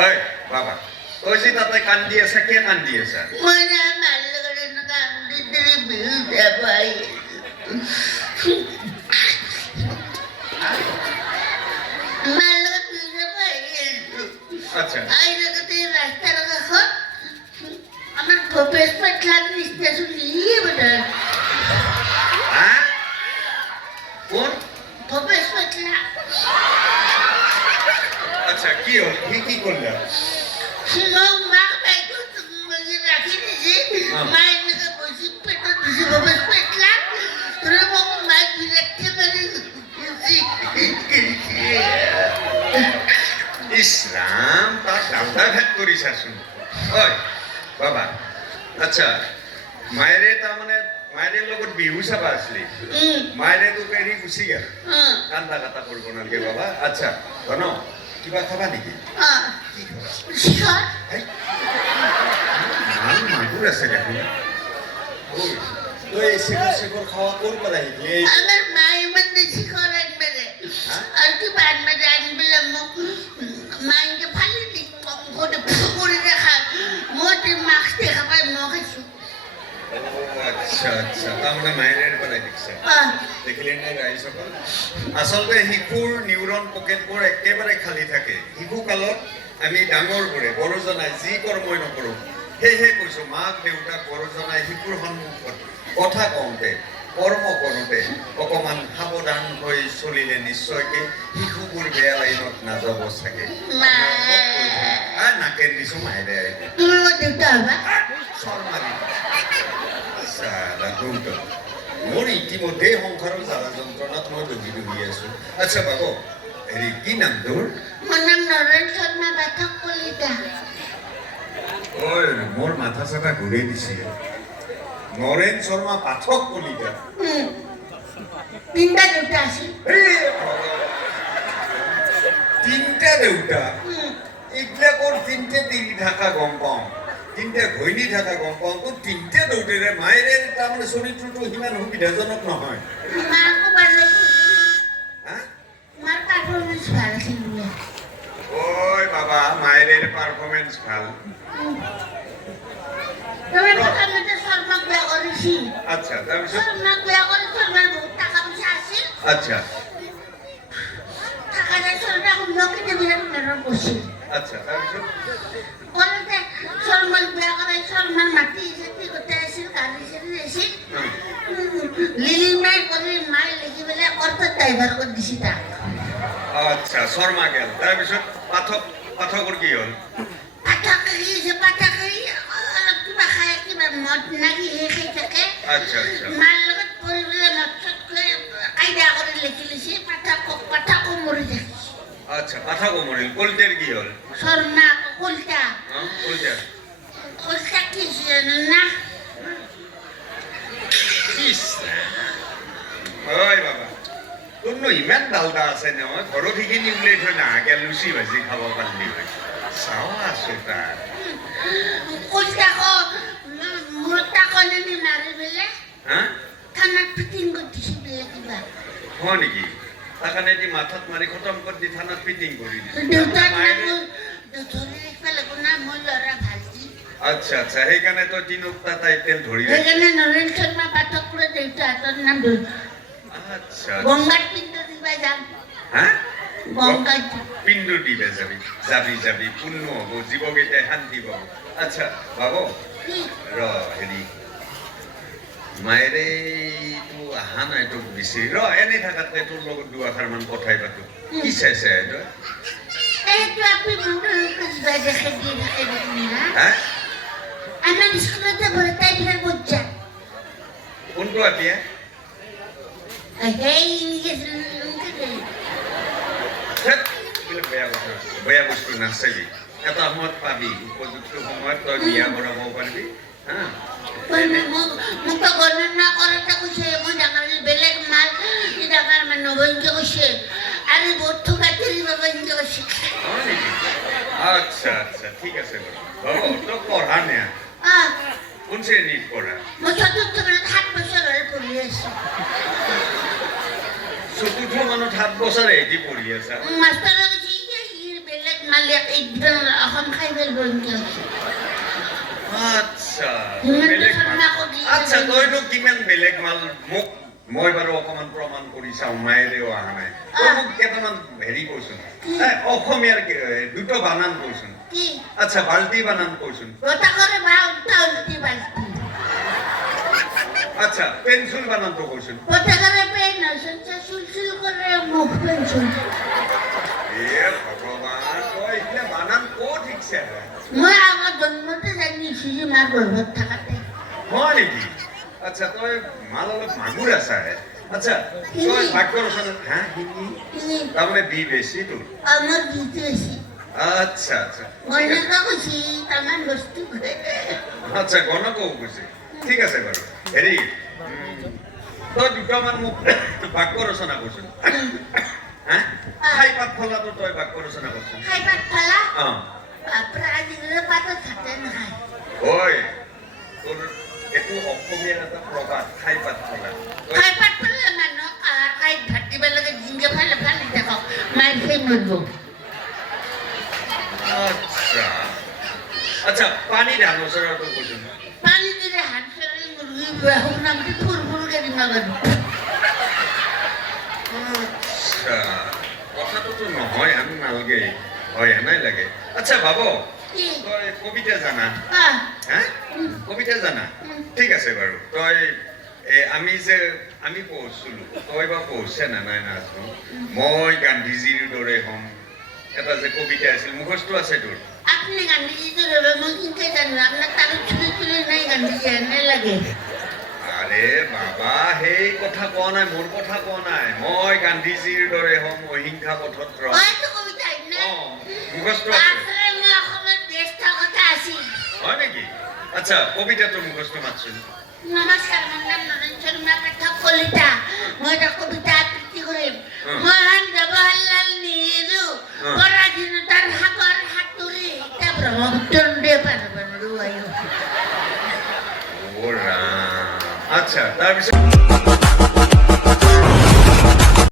ঐ বাবা তই যে তাতে কান্দি আছা কিয় কান্দি আছা মই না ভাল লগা কান্দি দৰে বিহুতে পাই মাৰ লগত বিহুতে পাই আচ্ছা আই লগতে ৰাস্তাৰ কাষত আমাৰ ভৱেশ পাটলাৰ নিচিনা চুলিয়ে বনাই হা কোন ভৱেশ পাটলা আচ্ছা কি হল কি কৰলা শিলং মাক বাইকত ৰাখি দিছে মায়ে এনেকে বসি পেটত দিছে ভৱেশ পাটলা তোৰে মোক মায়ে বিৰাটকে মাৰি ইসলাম তাৰ দামটা ভেদ কৰিছাচোন ঐ বাবা আচ্ছা মায়েৰে তাৰমানে মায়েৰে লগত বিহু চাবা আছিলি মায়েৰে তোক এৰি গুচি গেল কান্দা কাটা কৰিব নালাগে বাবা আচ্ছা ধন কিবা খাবা নেকি কি খাবা ভাল মাগুৰ আছে দেখোন তই চেকৰ খাৱা ক'ৰ পৰা আহিলি আমার মায়ের মধ্যে শিখর আনবে আর কি বানবে আনবে মোক মাইকে ফালি দি করে করে দেখা মোটে মাছ দেখা পাই মখাইছো আচ্ছা আচ্ছা তাৰমানে মায়েৰে পৰা দেখিছে দেখিলে নে ৰাইজ আচলতে শিশুৰ নিউৰন পকেটবোৰ একেবাৰে খালী থাকে শিশুকালত আমি ডাঙৰবোৰে বড়োজনাই যি কৰ্মই নকৰোঁ সেয়েহে কৈছোঁ মাক দেউতাক বড়োজনাই শিশুৰ সন্মুখত কথা কওঁতে কৰ্ম কৰোঁতে অকণমান সাৱধান হৈ চলিলে নিশ্চয়কৈ শিশুবোৰ বেয়া লাইনত নাযাব চাগে নাকে দিছোঁ মায়েৰে তুমি মোৰ দেউতা হবা শৰ্মাৰী মোৰ ইতিমধ্যে সংসাৰৰ জ্বালা যন্ত্ৰণাত মই ডুবি ডুবি আছো আচ্ছা বাবু হেৰি কি নাম তোৰ মোৰ নাম নৰেন শৰ্মা পাঠক কলিতা ঐ মোৰ মাথা চাথা ঘূৰাই দিছে নৰেন শৰ্মা পাঠক কলিতা তিনটা দেউতা আছিল তিনটা দেউতা এইবিলাকৰ তিনটে তিৰি থকা গম পাওঁ তিনটা ঘৈণী থকা গম পাওঁ তোৰ তিনটা দেউতাৰে মায়েৰে তাৰমানে চৰিত্ৰটো সিমান সুবিধাজনক নহয় মাকো বাজে মাৰ পাৰফৰমেন্স ভাল আছিল বোলে ঐ বাবা মায়েৰে পাৰফৰমেন্স ভাল তুমি প্ৰথমতে শৰ্মাক বিয়া কৰিছিল আচ্ছা তাৰপিছত শৰ্মাক বিয়া কৰি শৰ্মাৰ বহুত টকা পইচা আছিল আচ্ছা টাকা নাই শৰ্মাক নকিতে বিৰাট মেৰৰ বছিল আচ্ছা তাৰপিছত কলতে শৰ্মাক বিয়া কৰি শৰ্মাৰ মাটি খেতি গোটাই আছিল গাড়ী চাড়ী আছিল লিলিমাই কৰি মায়ে লিখি পেলাই অৰ্থত ড্ৰাইভাৰ কৰি দিছে তাক আচ্ছা শৰ্মা গেল তাৰপিছত পাঠকৰ কি হ'ল পাঠক আহিছে পাঠক আহি অলপ কিবা খাই কিবা মদ নাকি খাই থাকে আচ্ছা আচ্ছা মাৰ লগত পৰি পেলাই মদ চদ খাই কাইদা কৰি লিখি লৈছে পাঠকো মৰি থাকিছে আচ্ছা পাঠকো মৰিল কলিতাৰ কি হ'ল শৰ্মা কলিতা কলিতাৰ কলিতা কি না ঐ বাবা তোৰনো ইমান ডালদা আছে নহয় ঘৰত সেইখিনি উলিয়াই থৈ নাহাকে লুচি ভাজি খাব পাৰিলি হয় চাওঁ আছো তাৰ কলিতাকো মোৰ টাকনি মাৰি পেলাই হা থানাত ফিটিং কৰি দিছে বোলে কিবা হয় নেকি তাৰ কাৰণে এটি মাথাত মাৰি খতম কৰি দি থানাত ফিটিং কৰি দিছে দেউতাৰ নাম ধৰি পেলাই কোনা মই ল'ৰা ভালছি আচ্ছা আচ্ছা সেইকাৰণে তই তিনিটা টাইটেল ধৰি সেইকাৰণে নৰেন শৰ্মা পাঠক কৰি দেউতাহঁতৰ নাম ধৰি আচ্ছা গংগাত পিণ্ড দিবা যাম হা গংগাত পিণ্ডু দিবে যাবি পূৰ্ণ হ'ব জীৱকেইটাই শান্তি পাব আচ্ছা বাবু ৰ হেৰি মায়েৰেতো অহা নাই তোক বিচাৰি ৰ এনেই থকাতকৈ তোৰ লগত দুআষাৰমান কথাই পাতো কি চাইছে তই এইটো আপনি মুখে দেখে দিয়ে দেখে হা আমার স্কুলতে ভর্তাই ফের বুঝছেন কোনটো আতিয়া এই নিজে বেয়া বস্তু নাচাবি এটা সময়ত পাবি উপযুক্ত সময়ত তই বিয়া কৰাব পাৰিবি হা মোক তো গণনা কৰাটা কইছে মই ডাঙৰ বেলেগ মাল ই ডাঙৰ মান নবইকে কইছে আৰু বহুত ঠকাতিৰি বাবা ইনকে কইছে আচ্ছা আচ্ছা ঠিক আছে বাবু তো পঢ়া নে কোন শ্ৰেণীত পঢ়া মই চতুৰ্থ মানত 7 বছৰ হৈ পঢ়ি আছো চতুৰ্থ মানত 7 বছৰ এদি পঢ়ি আছা মাষ্টাৰ কৈছে ই বেলেগ মালিক একদম অসম খাই পেলাব এনেকৈ আচ্ছা হিমন্ত বেলেগ শৰ্মা মাল। আকৌ কি আচ্ছা তইনো কিমান বেলেগ মাল মোক মই বাৰু অকমান প্ৰমাণ কৰি চাওঁ মায়েৰেও অহা নাই তই মোক কেইটামান হেৰি কৈছোন অসমীয়াৰ দুটো বানান কৈছোন কি আচ্ছা বাল্টি বানান কৈছোন গোটা করে বা উল্টা উল্টি বালতি আচ্ছা পেন্সিল বানানটো কৈছোন গোটা করে পেন সঞ্চয় সুলসুল করে মুখ পেনশন এ ভগৱান তই এইবিলাক বানান ক'ত শিকছে মই আমার জন্মতে জানিছি যে মার গর্ভত থাকাতে হয় নেকি আচ্ছা তই মাল অলপ মাগুৰ আছা আচ্ছা তই বাক্য ৰচনা হা হিন্দী তাৰমানে বি বেছি তোৰ আমার দিতে আছি আচ্ছা আচ্ছা গণকা কৈছি তামান বস্তু আচ্ছা গণকও কৈছে ঠিক আছে বাৰু হেৰি তই দুটামান মোক বাক্য ৰচনা কৰচোন হা খাই পাত ফলাটো তই বাক্য ৰচনা কৰচোন খাই পাত ফালা অঁ বাপৰে আজিকালি পাতত থাকে নাখায় ঐ তোৰ এইটো অসমীয়াৰ এটা প্ৰবাদ খাই পাত ফলা খাই পাত ফালে মানুহ আর খাই ভাত দিব লাগে জিঙ্গে ফালে ফালি থাকক মার খেয়ে মরবো আচ্ছা আচ্ছা পানী ধান ওচৰতো কৈছোন পানি দিলে হাত সরালে মুরগি বাহু নামটি ফুরফুর করে মাগান আচ্ছা কথাটোতো নহয় হেন নালাগে হয় হেনাই লাগে আচ্ছা বাব কি তই কবিতা জানা আহ হা কবিতা জানা ঠিক আছে বাৰু তই আমি পঢ়িছিলো তই বা পঢ়িছে না নাই নাজানো মই গান্ধীজীৰ দৰে হ'ম এটা যে কবিতা আছিল মুখস্থ আছে তোৰ আপনি গান্ধীজি তো ৰবে মই কিনতে জানো আপনাৰ তালু ছুৰি ছুৰি নাই গান্ধীজি এনে লাগে আৰে বাবা সেই কথা কোৱা নাই মোৰ কথা কোৱা নাই মই গান্ধীজীৰ দৰে হ'ম অহিংসা পথত ৰম ওই তো কবিতা না অঁ মুখস্থ আছে আসলে মই অসমের দেশটা কথা আছি হয় নেকি আচ্ছা কবিতাটো মুখস্থ মাতচোন নমস্কার আমার নাম নরেন শর্মা পাঠক কলিতা মই এটা কবিতা আবৃত্তি করিম মহান জওহরলাল নেহরু পরাধীনতার সাগর হাতুড়ি এটা ব্রহ্মপুত্র দিয়ে পারবেন রুয়াইও ও ৰাম আচ্ছা তাৰপিছত